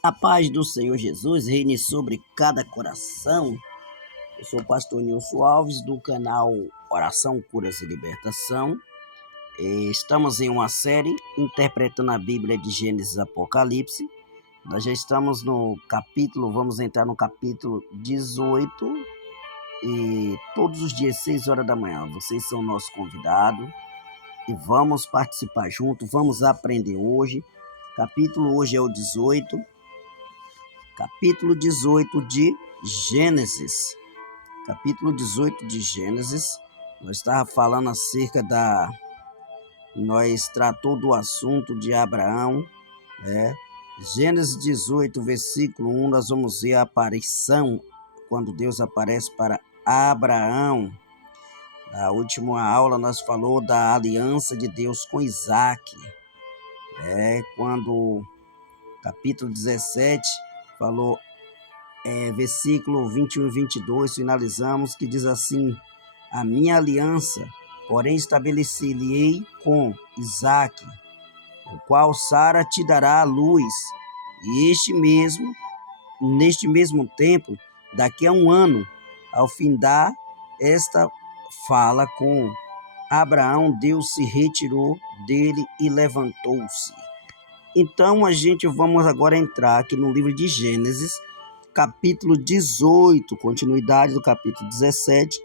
A paz do Senhor Jesus reine sobre cada coração. Eu sou o pastor Nilson Alves, do canal Oração, Curas e Libertação. Estamos em uma série interpretando a Bíblia de Gênesis e Apocalipse. Nós já estamos vamos entrar no capítulo 18 e todos os dias, 6 horas da manhã, vocês são nossos convidados e vamos participar junto, vamos aprender hoje. Capítulo hoje é o 18. Capítulo 18 de Gênesis. Capítulo 18 de Gênesis. Nós estávamos falando acerca Nós tratou do assunto de Abraão, né? Gênesis 18, versículo 1, nós vamos ver a aparição, quando Deus aparece para Abraão. Na última aula nós falou da aliança de Deus com Isaac. Quando capítulo 17 falou versículo 21 e 22, finalizamos, que diz assim: a minha aliança, porém, estabelecerei com Isaque, o qual Sara te dará a luz, e neste mesmo tempo, daqui a um ano, ao findar esta fala com Abraão, Deus se retirou dele e levantou-se. Então, vamos agora entrar aqui no livro de Gênesis, capítulo 18, continuidade do capítulo 17,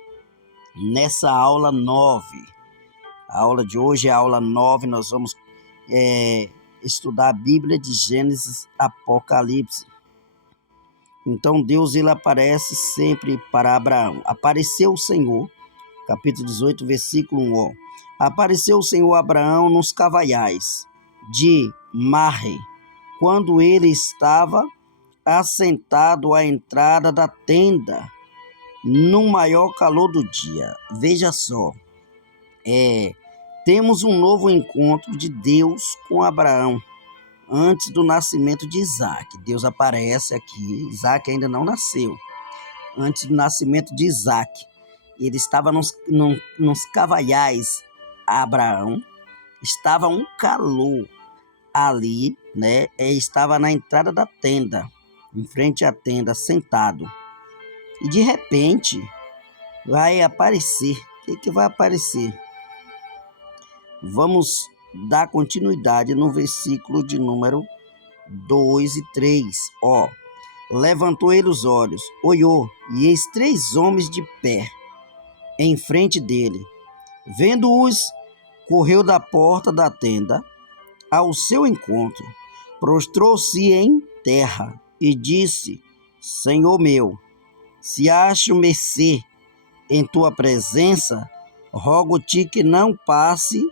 nessa aula 9. A aula de hoje é a aula 9, nós vamos estudar a Bíblia de Gênesis, Apocalipse. Então Deus ele aparece sempre para Abraão. Apareceu o Senhor, capítulo 18, versículo 1. Apareceu o Senhor a Abraão nos cavaiais de Marre, quando ele estava assentado à entrada da tenda, no maior calor do dia. Veja só, temos um novo encontro de Deus com Abraão, antes do nascimento de Isaac. Deus aparece aqui, Isaac ainda não nasceu. Antes do nascimento de Isaac, ele estava nos cavaiais. Abraão estava um calor ali, né? Estava na entrada da tenda, em frente à tenda, sentado. E de repente vai aparecer. O que vai aparecer? Vamos dar continuidade no versículo de número 2 e 3. Levantou ele os olhos, olhou, e eis 3 homens de pé em frente dele. Vendo-os, correu da porta da tenda ao seu encontro, prostrou-se em terra e disse: Senhor meu, se acho mercê em tua presença, rogo-te que não passe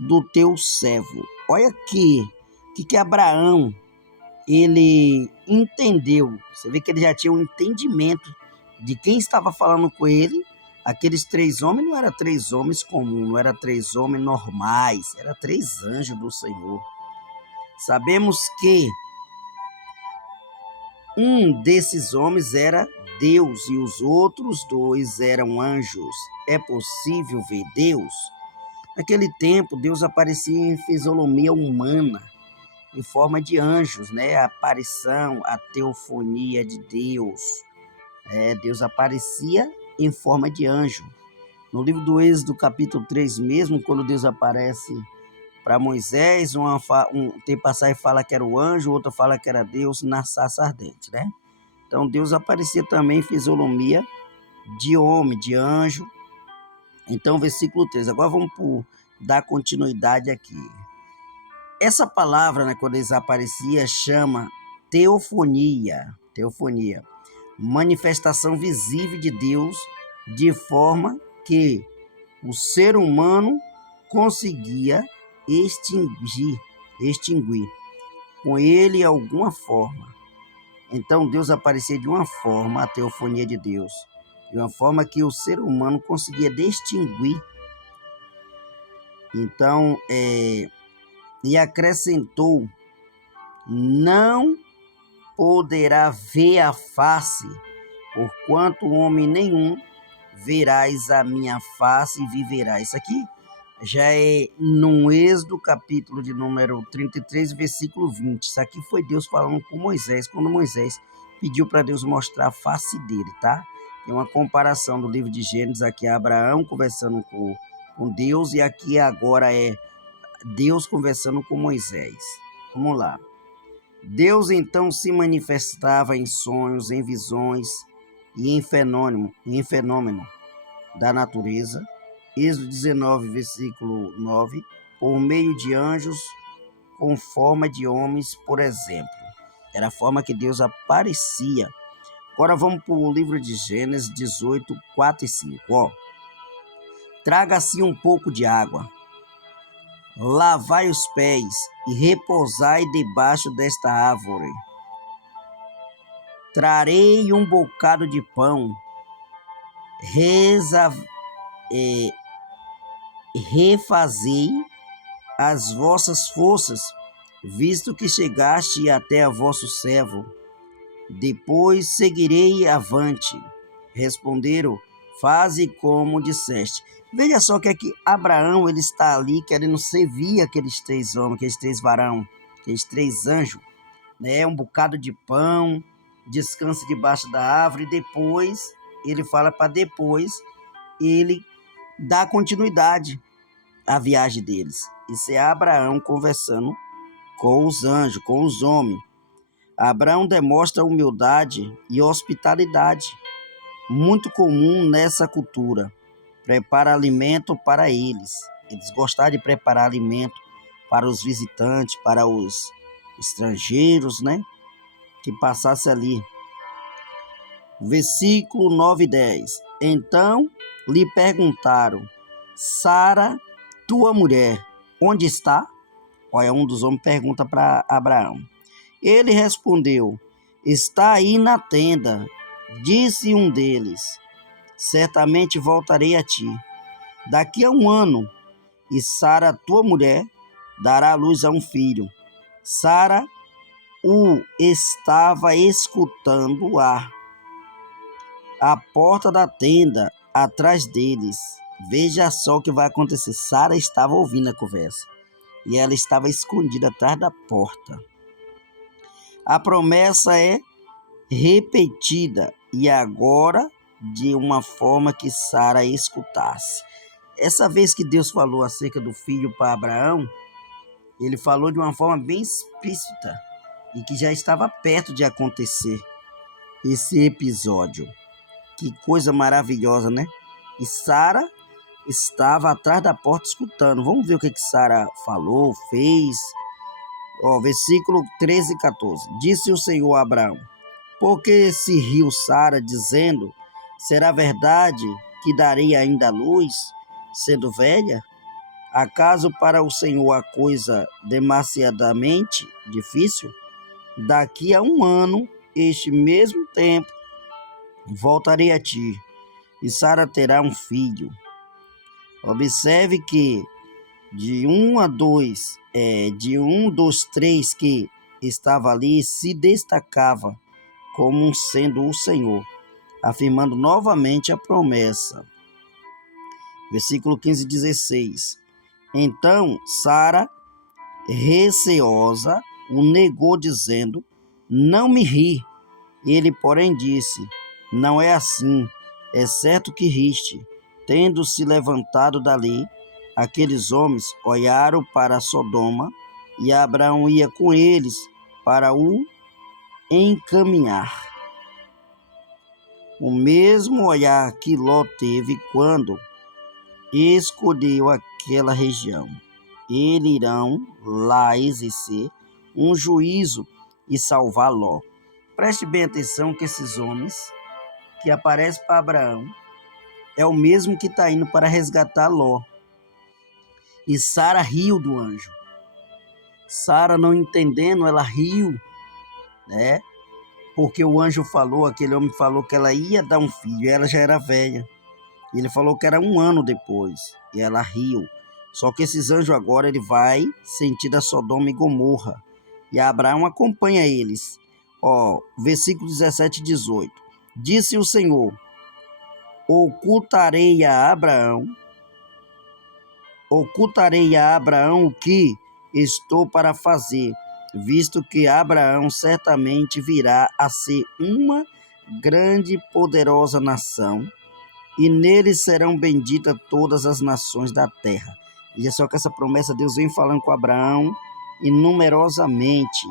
do teu servo. Olha aqui, o que Abraão ele entendeu. Você vê que ele já tinha um entendimento de quem estava falando com ele. Aqueles 3 homens não eram 3 homens comuns, não eram 3 homens normais, eram 3 anjos do Senhor. Sabemos que um desses homens era Deus e os outros 2 eram anjos. É possível ver Deus? Naquele tempo, Deus aparecia em fisionomia humana, em forma de anjos, né? A aparição, a teofonia de Deus. Deus aparecia em forma de anjo. No livro do Êxodo, capítulo 3 mesmo, quando Deus aparece para Moisés, tem passagem que fala que era o anjo, outra fala que era Deus na sarça ardente, né? Então Deus aparecia também em fisionomia de homem, de anjo. Então, versículo 3. Agora vamos dar continuidade aqui. Essa palavra, né, quando eles apareciam, chama teofonia. Teofonia. Manifestação visível de Deus, de forma que o ser humano conseguia extinguir com ele alguma forma. Então Deus aparecia de uma forma, a teofonia de Deus, de uma forma que o ser humano conseguia distinguir. Então, e acrescentou: não poderá ver a face, porquanto homem nenhum verás a minha face e viverá. Isso aqui já é no Êxodo, capítulo de número 33, versículo 20. Isso aqui foi Deus falando com Moisés, quando Moisés pediu para Deus mostrar a face dele, tá? É uma comparação do livro de Gênesis, aqui é Abraão conversando com Deus, e aqui agora é Deus conversando com Moisés. Vamos lá. Deus então se manifestava em sonhos, em visões e em fenômeno da natureza. Êxodo 19, versículo 9, por meio de anjos com forma de homens, por exemplo. Era a forma que Deus aparecia. Agora vamos para o livro de Gênesis 18, 4 e 5. Traga-se um pouco de água, lavai os pés e repousai debaixo desta árvore. Trarei um bocado de pão, refazei as vossas forças, visto que chegaste até a vosso servo. Depois seguirei avante. Responderam, faze como disseste. Veja só que aqui Abraão ele está ali querendo servir aqueles 3 homens, aqueles 3 varão, aqueles 3 anjos, né? Um bocado de pão, descansa debaixo da árvore. Depois ele fala para depois ele dar continuidade à viagem deles. Isso é Abraão conversando com os anjos, com os homens. Abraão demonstra humildade e hospitalidade, muito comum nessa cultura. Prepara alimento para eles. Eles gostaram de preparar alimento para os visitantes, para os estrangeiros, né? Que passasse ali. Versículo 9 e 10. Então lhe perguntaram, Sara, tua mulher, onde está? Olha, um dos homens pergunta para Abraão. Ele respondeu, está aí na tenda. Disse um deles, certamente voltarei a ti daqui a 1 ano, e Sara, tua mulher, dará à luz a um filho. Sara o estava escutando à porta da tenda, atrás deles. Veja só o que vai acontecer. Sara estava ouvindo a conversa e ela estava escondida atrás da porta. A promessa é repetida e agora de uma forma que Sara escutasse. Essa vez que Deus falou acerca do filho para Abraão, ele falou de uma forma bem explícita e que já estava perto de acontecer esse episódio. Que coisa maravilhosa, né? E Sara estava atrás da porta escutando. Vamos ver o que Sara falou, fez. Versículo 13 e 14. Disse o Senhor a Abraão, porque se riu Sara, dizendo, será verdade que darei ainda a luz, sendo velha? Acaso para o Senhor a coisa demasiadamente difícil? Daqui a 1 ano, este mesmo tempo, voltarei a ti, e Sara terá um filho. Observe que de um dos 3 que estava ali se destacava como sendo o Senhor, afirmando novamente a promessa. Versículo 15 e 16. Então Sara, receosa, o negou, dizendo, não me ri. Ele, porém, disse, não é assim, é certo que riste. Tendo se levantado dali, aqueles homens olharam para Sodoma, e Abraão ia com eles para o encaminhar. O mesmo olhar que Ló teve quando escolheu aquela região. Eles irão lá exercer um juízo e salvar Ló. Preste bem atenção que esses homens que aparecem para Abraão é o mesmo que está indo para resgatar Ló. E Sara riu do anjo. Sara, não entendendo, ela riu, né? Porque o anjo falou, aquele homem falou que ela ia dar um filho, e ela já era velha. Ele falou que era 1 ano depois, e ela riu. Só que esses anjos agora, ele vai sentir da Sodoma e Gomorra. E Abraão acompanha eles. Versículo 17 e 18. Disse o Senhor, ocultarei a Abraão ocultarei a Abraão o que estou para fazer, visto que Abraão certamente virá a ser uma grande e poderosa nação, e nele serão benditas todas as nações da terra. Veja só que essa promessa Deus vem falando com Abraão numerosamente,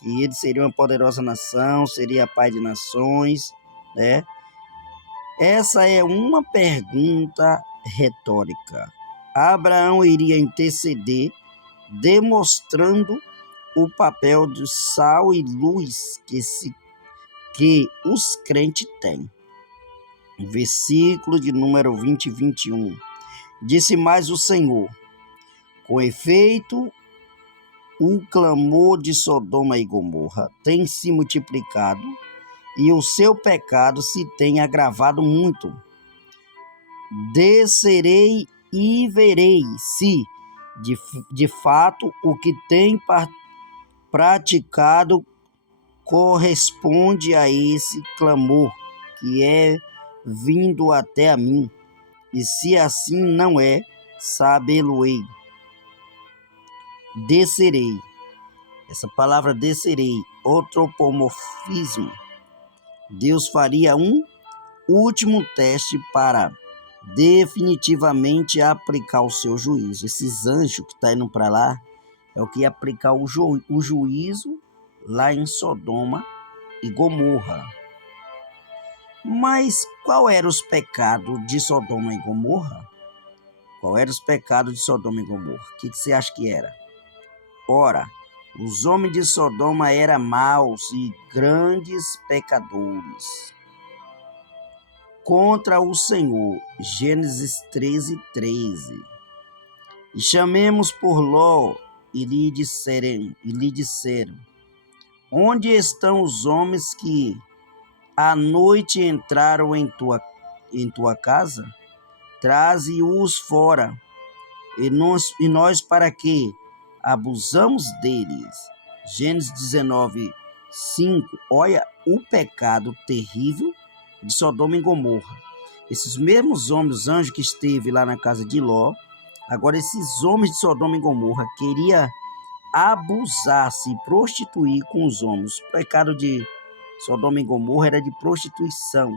que ele seria uma poderosa nação, seria pai de nações, né? Essa é uma pergunta retórica. Abraão iria interceder, demonstrando o papel de sal e luz que os crentes têm. Versículo de número 20 e 21. Disse mais o Senhor: com efeito, o clamor de Sodoma e Gomorra tem se multiplicado e o seu pecado se tem agravado muito. Descerei e verei se, de fato, o que tem praticado corresponde a esse clamor que é vindo até a mim. E se assim não é, sabê-lo-ei. Descerei. Essa palavra descerei, antropomorfismo. Deus faria um último teste para definitivamente aplicar o seu juízo. Esses anjos que estão indo para lá é o que ia aplicar o juízo lá em Sodoma e Gomorra. Mas qual eram os pecados de Sodoma e Gomorra? Qual eram os pecados de Sodoma e Gomorra? O que você acha que era? Ora, os homens de Sodoma eram maus e grandes pecadores contra o Senhor. Gênesis 13:13. E chamemos por Ló e lhe disseram: onde estão os homens que à noite entraram em tua casa? Traze-os fora, e nós para que abusamos deles. Gênesis 19:5. Olha o pecado terrível de Sodoma e Gomorra. Esses mesmos homens, os anjos que esteve lá na casa de Ló, agora esses homens de Sodoma e Gomorra queriam abusar, se prostituir com os homens. O pecado de Sodoma e Gomorra era de prostituição,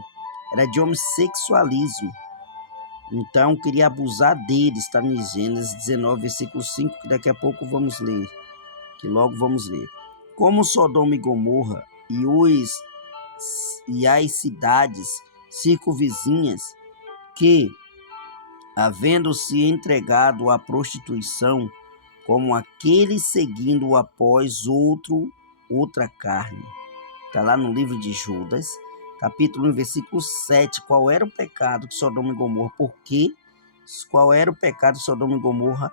era de homossexualismo. Então queria abusar deles, está em Gênesis 19, versículo 5, que daqui a pouco vamos ler, que logo vamos ler. Como Sodoma e Gomorra e as cidades circunvizinhas que, havendo-se entregado à prostituição, como aquele seguindo após outra carne. Está lá no livro de Judas, capítulo 1, versículo 7. Qual era o pecado de Sodoma e Gomorra? Porque qual era o pecado de Sodoma e Gomorra?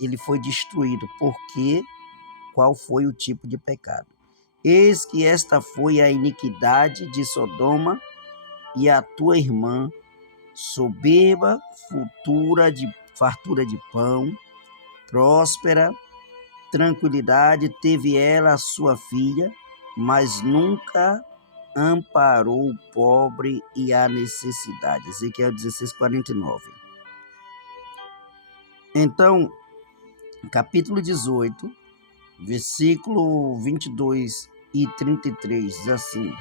Ele foi destruído. Porque qual foi o tipo de pecado? Eis que esta foi a iniquidade de Sodoma e a tua irmã, soberba, fartura de pão, próspera, tranquilidade, teve ela a sua filha, mas nunca amparou o pobre e a necessidade. Ezequiel 16:49. Então, capítulo 18, versículo 22 e 33, diz assim: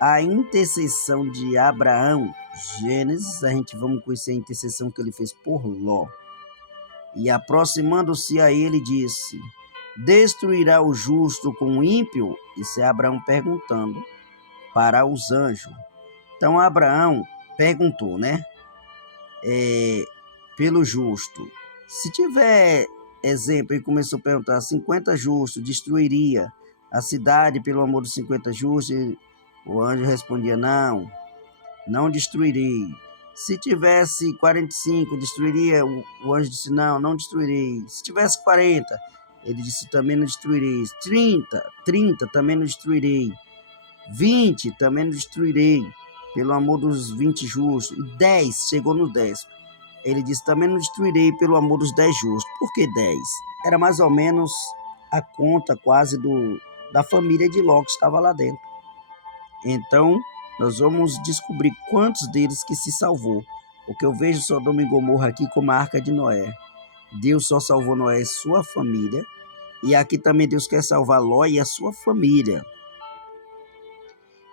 a intercessão de Abraão, Gênesis, a gente vamos conhecer a intercessão que ele fez por Ló. E aproximando-se a ele, disse: destruirá o justo com o ímpio? Isso é Abraão perguntando para os anjos. Então Abraão perguntou, né? Pelo justo. Se tiver exemplo, ele começou a perguntar: 50 justos destruiria a cidade pelo amor dos 50 justos? E o anjo respondia: não destruirei. Se tivesse 45, destruiria? O anjo disse: não destruirei. Se tivesse 40, ele disse: também não destruirei. 30, também não destruirei. 20, também não destruirei, pelo amor dos 20 justos. E 10, chegou no 10. Ele disse: também não destruirei, pelo amor dos 10 justos. Por que 10? Era mais ou menos a conta quase da família de Ló que estava lá dentro. Então, nós vamos descobrir quantos deles que se salvou. Porque eu vejo Sodoma e Gomorra aqui como a Arca de Noé. Deus só salvou Noé e sua família. E aqui também Deus quer salvar Ló e a sua família.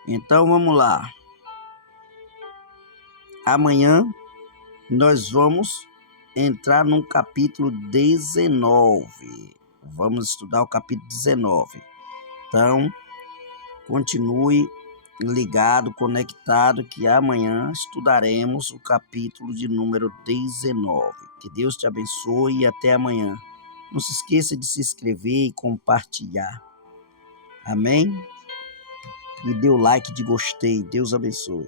Então vamos lá. Amanhã nós vamos entrar no capítulo 19. Vamos estudar o capítulo 19. Então, continue ligado, conectado, que amanhã estudaremos o capítulo de número 19. Que Deus te abençoe e até amanhã. Não se esqueça de se inscrever e compartilhar. Amém? E dê o like de gostei. Deus abençoe.